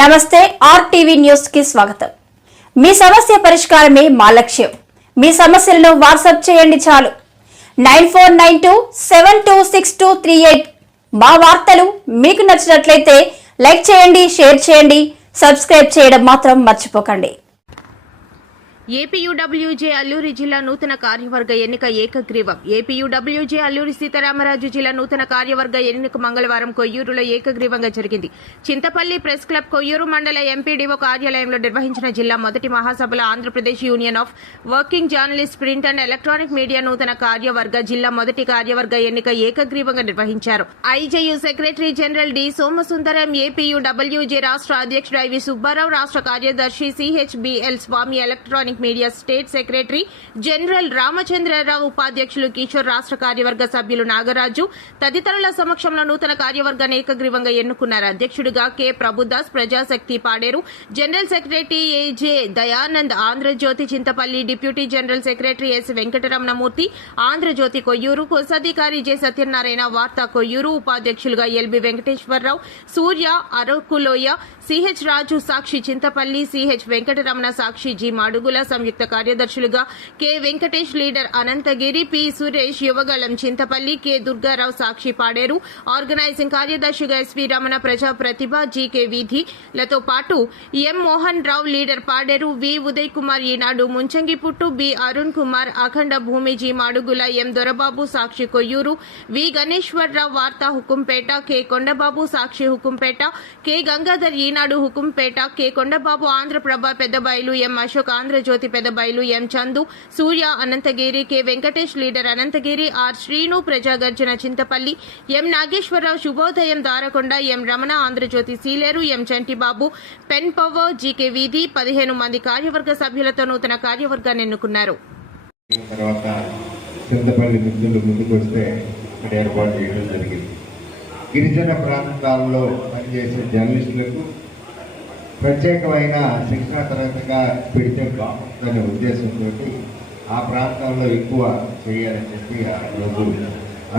నమస్తే RTV news కి స్వాగతం। మీ సమస్య పరిష్కారమే మా లక్ష్యం। మీ సమస్యలను వాట్సాప్ చేయండి చాలు 9492726238। మా వార్తలు మీకు నచ్చినట్లయితే లైక్ చేయండి, షేర్ చేయండి, సబ్స్క్రైబ్ చేయడం మాత్రం మర్చిపోకండి। ఏపీయూడబ్ల్యూజే అల్లూరి జిల్లా నూతన కార్యవర్గ ఎన్నిక ఏకగ్రీవం। ఏపీయూడబ్ల్యూజే అల్లూరి సీతారామరాజు జిల్లా నూతన కార్యవర్గ ఎన్నిక మంగళవారం కొయ్యూరులో ఏకగ్రీవంగా జరిగింది। చింతపల్లి ప్రెస్ క్లబ్ కొయ్యూరు మండల ఎంపీడీఓ కార్యాలయంలో నిర్వహించిన జిల్లా మొదటి మహాసభలో Andhra Pradesh union of working journalist print and electronic media నూతన కార్యవర్గ జిల్లా మొదటి కార్యవర్గ ఎన్నిక ఏకగ్రీవంగా నిర్వహించారు। IJU secretary general D Somasundaram, APUWJ రాష్ట్ర అధ్యక్షుడు ఐవి సుబ్బారావు, రాష్ట్ర కార్యదర్శి CHBL Swamy, electronic media state secretary general Ramachandrarao, ఉపాధ్యక్షులు కిషోర్, రాష్ట్ర కార్యవర్గ సభ్యులు నాగరాజు తదితరుల సమక్షంలో నూతన కార్యవర్గాన్ని ఏకగ్రీవంగా ఎన్నుకున్నారు। అధ్యక్షుడిగా K Prabhudas, Prajasakti Paderu, general secretary AJ Dayanand, Andhrajyothy Chintapalli, deputy general secretary S Venkataramanamurthy, Andhrajyothy Koyyuru, కోశాధికారి జె సత్యనారాయణ, వార్తా కొయ్యూరు, ఉపాధ్యక్షులుగా LB Venkateswararao, Surya, Arakuloya, CH Raju, Sakshi Chintapalli, CH Venkataramana, Sakshi G Madugula, సంయుక్త కార్యదర్శులుగా K Venkatesh, Leader Anantagiri, P Suresh, Yuvagalam Chintapalli, K Durgarao, Sakshi Paderu, organizing కార్యదర్శిగా ఎస్వి రమణ, ప్రజా ప్రతిభ, జీకే వీధిలతో పాటు M Mohan Rao, Leader Paderu, V Uday Kumar, Eenadu Munchingi Puttu, B Arun Kumar, Akhanda Bhoomi, G Madugula, M Dorababu, Sakshi Koyyuru, V Ganeswararao, Vaartha Hukumpeta, K Kondababu, Sakshi Hukumpeta, K Gangadhar, Eenadu Hukumpeta, K Kondababu, Andhraprabha Peddabayalu, M Ashok, Andhrajyothy Peddabayalu, M Chandu, Surya Anantagiri, K Venkatesh, Leader Anantagiri, R Srinu, Prajagarjana Chintapalli, M Nageswararao, Subhodayam Darakonda, M Ramana, Andhrajyothy Sileru, M Chantibabu, pen power, GK Veedhi 15 మంది కార్యవర్గ సభ్యులతో నూతన కార్యవర్గాన్ని ఎన్నుకున్నారు। తర్వాత చింతపల్లి మిత్రులు ముందుకు వస్తే ఇక్కడ ఏర్పాటు చేయడం జరిగింది। గిరిజన ప్రాంతాల్లో పనిచేసే జర్నలిస్టులకు ప్రత్యేకమైన శిక్షణ తరగతిగా పెడితే బాగుందనే ఉద్దేశంతో ఆ ప్రాంతాల్లో ఎక్కువ చేయాలని చెప్పి ఆ రోజు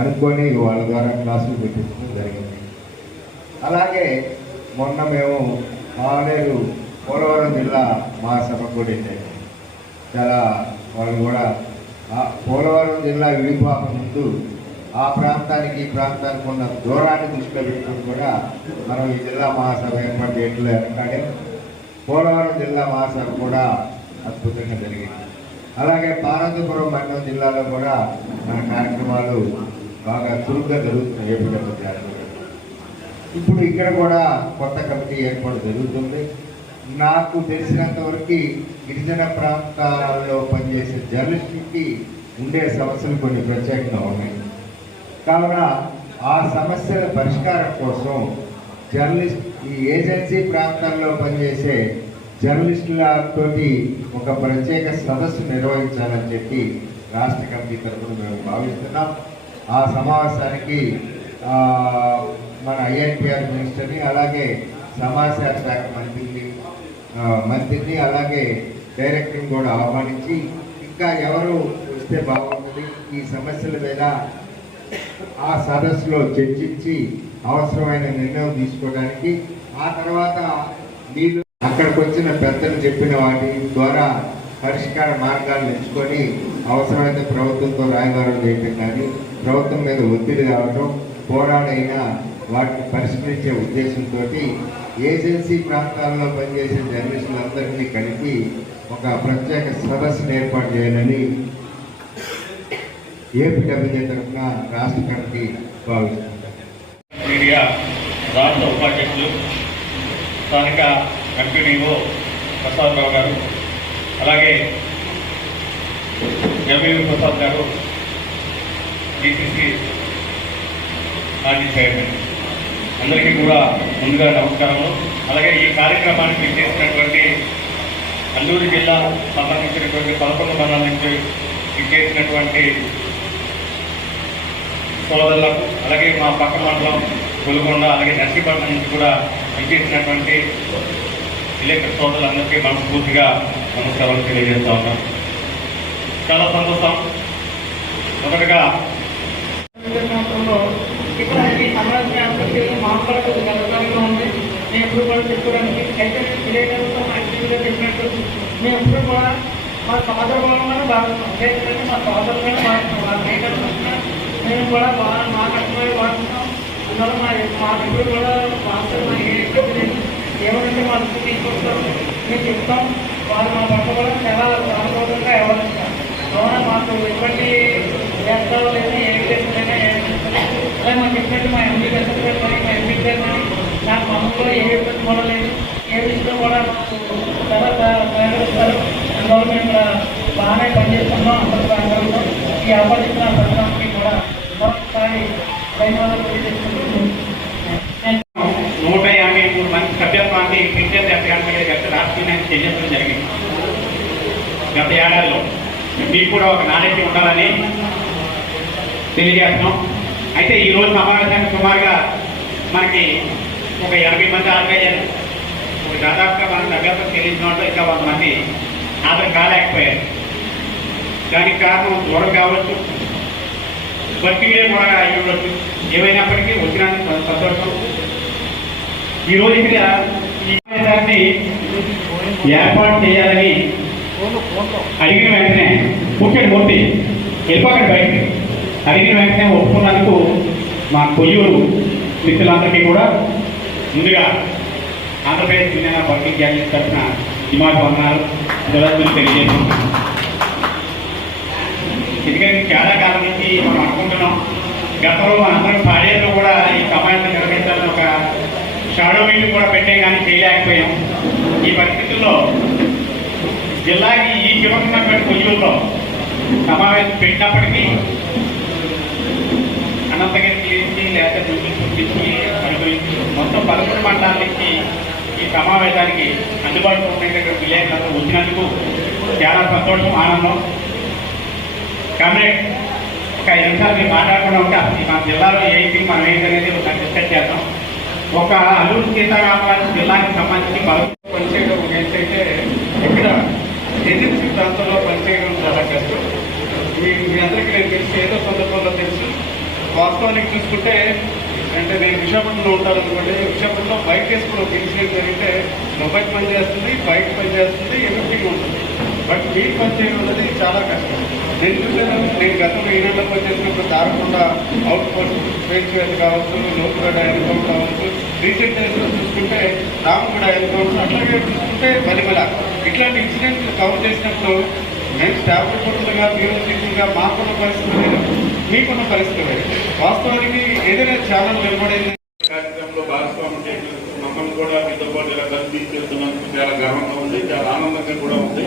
అనుకొని వాళ్ళ ద్వారా క్లాసులు పెట్టించడం జరిగింది। అలాగే మొన్న మేము మాలేరు పోలవరం జిల్లా మహాసభ కూడా వెళ్ళాము। చాలా వాళ్ళు కూడా పోలవరం జిల్లా విడిపోక ముందు ఆ ప్రాంతానికి ఈ ప్రాంతానికి ఉన్న దూరాన్ని దృష్టిలో పెట్టుకుని కూడా మనం ఈ జిల్లా మహాసభ ఏర్పాటు చేయట్లో వెనకాడే పోలవరం జిల్లా మహాసభ కూడా అద్భుతంగా జరిగింది। అలాగే పార్వతీపురం మండలం జిల్లాలో కూడా మన కార్యక్రమాలు బాగా చురుగ్గా జరుగుతున్నాయి। ఏపీడబ్ల్యూజే ఇప్పుడు ఇక్కడ కూడా కొత్త కమిటీ ఏర్పాటు జరుగుతుంది। నాకు తెలిసినంత వరకు గిరిజన ప్రాంతాల్లో పనిచేసే జర్నలిస్టులకి ఉండే సమస్యలు కొన్ని ప్రత్యేకంగా ఉన్నాయి కావున ఆ సమస్యల పరిష్కారం కోసం జర్నలిస్ట్ ఈ ఏజెన్సీ ప్రాంతాల్లో పనిచేసే జర్నలిస్టులతోటి ఒక ప్రత్యేక సదస్సు నిర్వహించాలని చెప్పి రాష్ట్ర కమిటీ తరఫున మేము భావిస్తున్నాం। ఆ సమావేశానికి మన ఐఎన్పిఆర్ మినిస్టర్ని, అలాగే సమాచార శాఖ మంత్రిని అలాగే డైరెక్టర్ని కూడా ఆహ్వానించి ఇంకా ఎవరు వస్తే బాగుంటుంది ఈ సమస్యల మీద ఆ సదస్సులో చర్చించి అవసరమైన నిర్ణయం తీసుకోవడానికి, ఆ తర్వాత వీళ్ళు అక్కడికి వచ్చిన పెద్దలు చెప్పిన వాటి ద్వారా పరిష్కార మార్గాలు ఎంచుకొని అవసరమైతే ప్రభుత్వంతో రాయబారం చేయటం కానీ ప్రభుత్వం మీద ఒత్తిడి రావడం పోరాడైనా వాటిని పరిష్కరించే ఉద్దేశంతో ఏజెన్సీ ప్రాంతాల్లో పనిచేసే జర్నలిస్టులందరినీ కలిపి ఒక ప్రత్యేక సదస్సును ఏర్పాటు చేయాలని ఏపీడబ్ల్యూజే తరఫున రాష్ట్ర కమిటీ భావిస్తుంది। మీడియా రాష్ట్ర ఉపాధ్యక్షులు స్థానిక ఎంపీడీఓ ప్రసాదరావు గారు, అలాగే ఎంవీవి ప్రసాద్ గారు, డిసిసి మాజీ చైర్మన్, అందరికీ కూడా ముందుగా నమస్కారములు। అలాగే ఈ కార్యక్రమానికి ఇచ్చేసినటువంటి అల్లూరి జిల్లా సంబంధించినటువంటి 11 మండలం నుంచి ఇచ్చేసినటువంటి సోదరులకు, అలాగే మా పక్క మండలం గొలుగొండ, అలాగే నర్సీపట్నం నుంచి కూడా ఇచ్చేసినటువంటి విలేకరు సోదరులందరికీ మనస్ఫూర్తిగా నమస్కారాలు తెలియజేస్తా ఉన్నాం। చాలా సంతోషం। మొదటగా ఇటువంటి సమస్య మాట్లాడటం జరుగుతూనే ఉంది। మేము ఎప్పుడు కూడా చెప్పుకోవడానికి అయితే విలేకరులతో మా యాక్టివ్గా చెప్పినట్టు మేము ఎప్పుడు కూడా మా సోదరులను భావిస్తాం. విలేకరులని మా సోదరులను భావిస్తాం. వాళ్ళ విలేకరులు వచ్చినా మేము కూడా మా కష్టమై భావిస్తాం. అందువల్ల మాకు ఎప్పుడు కూడా వాస్తవం మా ఏ ఇబ్బంది లేదు. ఏమంటే మా దృష్టి తీసుకొస్తారు, మేము చెప్తాం. వాళ్ళు మా పట్ల కూడా చాలా సానుకూలంగా వ్యవహరిస్తారు. కావున మాకు ఎటువంటి వేస్తాలు లేదా ఏ విధంగా అలా మాకు చెప్పినట్టు మా ఎంపీ దర్శనం కానీ మా ఎంపీ గారు కానీ నాకు మనలో ఏ ఇబ్బంది కూడా లేదు. ఏ విషయంలో కూడా మాకు చాలా సహకరిస్తారు. అందువల్ల మేము కూడా బాగానే పనిచేస్తున్నాం. అందరూ సహకరిస్తాం. ఈ అవకాశం ప్రజలకి కూడా మరొకసారి ధన్యవాదాలు తెలియజేస్తున్నాం. 153 మంది సభ్యత్వాన్ని ఫిట్నెస్ అకాడమీ గత రాష్ట్రీయ చెల్లించడం జరిగింది. గత ఏడాదిలో మీకు కూడా ఒక నాలెడ్జ్ ఉండాలని తెలియజేస్తున్నాం. అయితే ఈరోజు సమావేశానికి సుమారుగా మనకి ఒక 80 మంది హాజరయ్యారు. దాదాపుగా మన సభ్యత్వం చెల్లించిన వాళ్ళు ఇంకా 100 మంది హాజరు కాలేకపోయారు. దానికి కారణం దూరం కావచ్చు, బతికిలే కూడా అయి ఉండొచ్చు. ఏమైనప్పటికీ వచ్చినందుకు సంతోషం. ఈరోజు ఇక్కడ ఈ సమావేశాన్ని ఏర్పాటు చేయాలని అడిగిన వెంటనే కూర్చొని మూర్తి వెళ్ళిపోకండి బయటికి అడిగిన వెంటనే ఒప్పుకున్నందుకు మా కొయ్యూరు మిత్రులందరికీ కూడా ముందుగా ఆంధ్రప్రదేశ్ యూనియన్ వర్కింగ్ జర్నలిస్ట్ తరఫున దిమాగ్ వందనాలు ధన్యవాదాలు తెలియజేస్తున్నాం. ఎందుకంటే చాలా కాలం నుంచి మనం అనుకుంటున్నాం. గతంలో అందరం పాడేలో కూడా ఈ సమావేశం నిర్వహించాలని ఒక షాడో మీటింగ్ కూడా పెట్టే కానీ చేయలేకపోయాం. ఈ పరిస్థితుల్లో జిల్లాకి ఈ చివరినటువంటి కొయ్యూరులో సమావేశం పెట్టినప్పటికీ అనంతగిరికి నుంచి లేదా నుంచి మొత్తం 11 మండలాల నుంచి ఈ సమావేశానికి అందుబాటులో ఉన్న విలేకరులు వచ్చినందుకు చాలా సంతోషం, ఆనందం. కామ్రేడ్ ఒక 5 నిమిషాలు మీరు మాట్లాడకుండా ఉంటే అసలు మన జిల్లాలో ఏంటి మనం ఏంటనేది ఒకసారి డిస్కస్ చేద్దాం. ఒక అల్లూరు సీతారామరాజు జిల్లాకి సంబంధించి పనిచేయడం ఏంటంటే ఇక్కడ ఏజెన్సీ ప్రాంతంలో పనిచేయడం చాలా కష్టం. మీ అందరికీ నేను తెలిసి ఏదో సందర్భంలో తెలుసు. వాస్తవానికి చూసుకుంటే అంటే నేను విశాఖపట్నంలో ఉంటాను అనుకోండి. విశాఖపట్నంలో బైక్ వేసుకుని ఒక ఇన్సిడెంట్ జరిగితే మొబైల్ పని చేస్తుంది, బైక్ పని చేస్తుంది, ఎఫెక్టివ్గా ఉంటుంది. బట్ మీరు పనిచేయడం అనేది చాలా కష్టం. నేను చూసాను. నేను గతంలో ఈనాడులో పనిచేసినప్పుడు దారకుండా అవుట్ పోస్ట్ పేల్చివేత కావచ్చు, లోతుగడ్డ ఎన్కౌంటర్ కావచ్చు, రీసెంట్ డేస్లో చూసుకుంటే రామగూడ ఎన్కౌంటర్, అట్లాగే చూసుకుంటే బలిమల ఇట్లాంటి ఇన్సిడెంట్లు కవర్ చేసినప్పుడు మేము స్టాఫ్ రిపోర్టర్లుగా బ్యూరో చీఫ్గా మాకున్న పరిస్థితి వేరు, మీకున్న పరిస్థితి వేరు. వాస్తవానికి ఏదైనా ఛానల్ నిలబడేది కార్యక్రమంలో భాగస్వామ్యం చేసి మమ్మల్ని కూడా మీతో పాటు ఇలా కలిసి తీసుకెళ్తున్నందుకు చాలా గర్వంగా ఉంది, చాలా ఆనందంగా కూడా ఉంది.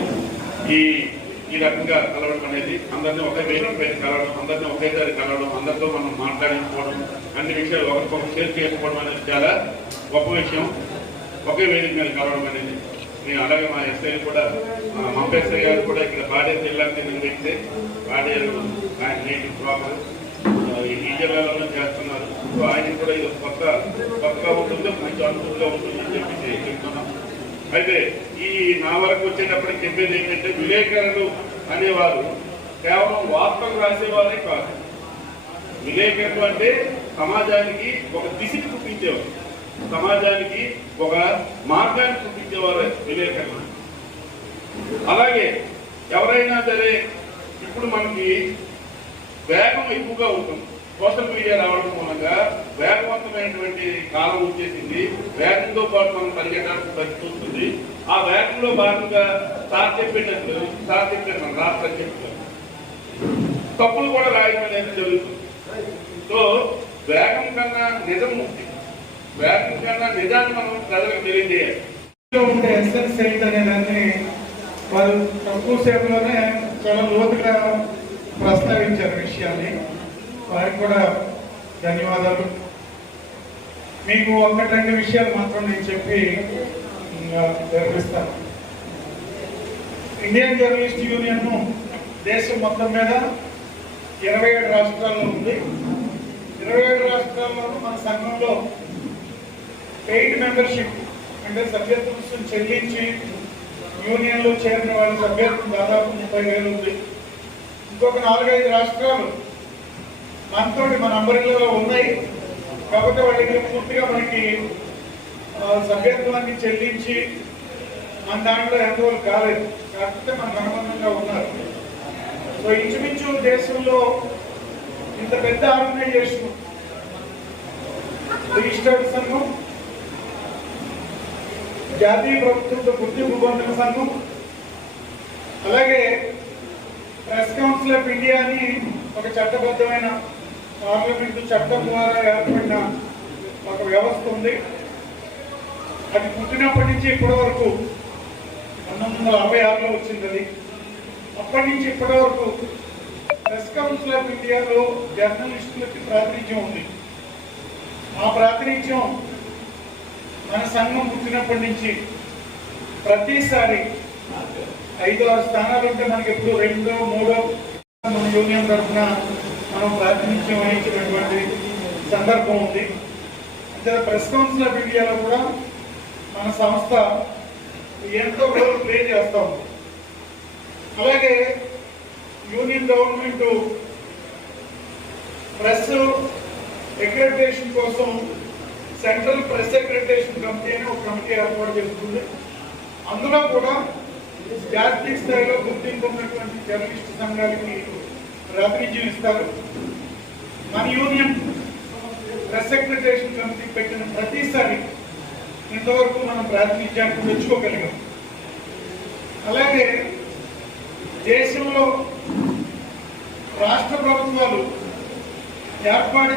ఈ రకంగా కలవడం అనేది అందరినీ ఒకే వేదిక పైన కలవడం, అందరినీ ఒకేసారి కలవడం, అందరితో మనం మాట్లాడించుకోవడం, అన్ని విషయాలు ఒకరికొకరు షేర్ చేసుకోవడం అనేది చాలా గొప్ప విషయం. ఒకే వేదిక మీద కలవడం అనేది నేను అలాగే మా ఎస్ఐ కూడా మంపేశ్వరి గారు కూడా ఇక్కడ పాడేరు జిల్లాకి నిర్వహిస్తే పాడేరు ఆయన నేటివ్ ప్రాపర్ ఈ జిల్లాలో చేస్తున్నారు. సో ఆయన కూడా ఇది కొత్తగా ఉంటుంది, మంచి అనుకూలంగా ఉంటుందని చెప్పి చెప్తున్నాం. అయితే ఈ నా వరకు వచ్చేటప్పటికి చెప్పేది ఏంటంటే విలేకరులు అనేవారు కేవలం వార్తలు రాసేవారే కాదు. విలేకరులు అంటే సమాజానికి ఒక దిశని చూపించేవారు, సమాజానికి ఒక మార్గాన్ని చూపించేవారు విలేకరులు. అలాగే ఎవరైనా సరే ఇప్పుడు మనకి వేగం ఎక్కువగా ఉంటుంది. సోషల్ మీడియా రావడం మూలంగా వేగవంతమైనటువంటి కాలం వచ్చేసింది. వేగంతో పాటు మనం పరిగెట్టాల్సిన పరిస్థితి వస్తుంది. ఆ వేగంలో భాగంగా సార్ చెప్పేటప్పుడు మన రాష్ట్రం చెప్తారు తప్పులు కూడా రాయడం అనేది జరుగుతుంది. సో వేగం కన్నా నిజం ముఖ్యం. వేగం కన్నా నిజాన్ని మనం ప్రజలకు తెలియజేయాలి. ఉండే ఎస్ఎన్స్ ఏంటి అనే దాన్ని వాళ్ళు తక్కువ సేపులోనే చాలా లోతుగా ప్రస్తావించారు విషయాన్ని. వారికి కూడా ధన్యవాదాలు. మీకు 1-2 విషయాలు మాత్రం నేను చెప్పి వివరిస్తాను. ఇండియన్ జర్నలిస్ట్ యూనియన్ దేశం మొత్తం మీద 27 రాష్ట్రాల్లో ఉంది. 27 రాష్ట్రాల్లోనూ మన సంఘంలో పెయిడ్ మెంబర్షిప్ అంటే సభ్యత్వం చెల్లించి యూనియన్లో చేరిన వాళ్ళ సభ్యత్వం దాదాపు 30,000 ఉంది. ఇంకొక 4-5 రాష్ట్రాలు మనతోటి మన అంబరిలో ఉన్నాయి. కాబట్టి వాళ్ళకి పూర్తిగా మనకి సభ్యత్వాన్ని చెల్లించి మన దాంట్లో ఎన్రోల్ కాలేదు, కాకపోతే మనకు అనుబంధంగా ఉన్నారు. సో ఇంచుమించు దేశంలో ఇంత పెద్ద ఆర్గనైజేషన్ రిజిస్టర్డ్ సంఘం, జాతీయ ప్రభుత్వంతో గుర్తింపు పొందిన సంఘం, అలాగే ప్రెస్ కౌన్సిల్ ఆఫ్ ఇండియా అని ఒక చట్టబద్ధమైన పార్లమెంటు చట్టం ద్వారా ఏర్పడిన ఒక వ్యవస్థ ఉంది. అది పుట్టినప్పటి నుంచి ఇప్పటి వరకు 1956లో వచ్చింది. అది అప్పటి నుంచి ఇప్పటి వరకు ప్రెస్ కౌన్సిల్ ఆఫ్ ఇండియాలో జర్నలిస్టులకి ప్రాతినిధ్యం ఉంది. ఆ ప్రాతినిధ్యం మన సంఘం పుట్టినప్పటి నుంచి ప్రతిసారి 5-6 స్థానాలు ఉంటే మనకి ఎప్పుడు 2, 3 మన యూనియన్ తరఫున మనం ప్రాతినిధ్యం వహించినటువంటి సందర్భం ఉంది. అంటే ప్రెస్ కౌన్సిల్ ఆఫ్ ఇండియాలో కూడా మన సంస్థ ఎంతో రోల్ ప్లే చేస్తాం. అలాగే యూనియన్ గవర్నమెంట్ ప్రెస్ అక్రెడిటేషన్ కోసం సెంట్రల్ ప్రెస్ అక్రెడిటేషన్ కమిటీ అని ఒక కమిటీ ఏర్పాటు చేస్తుంది. అందులో కూడా జాతీయ స్థాయిలో గుర్తింపు ఉన్నటువంటి జర్నలిస్ట్ సంఘాలకి ప్రాతినిధ్యం ఇస్తారు. మన యూనియన్ ప్రెస్ అక్రెడిటేషన్ కమిటీ పెట్టిన ప్రతిసారి ఇంతవరకు మనం ప్రాతినిధ్యాన్ని తెచ్చుకోగలిగాం. అలాగే దేశంలో రాష్ట్ర ప్రభుత్వాలు ఏర్పాటు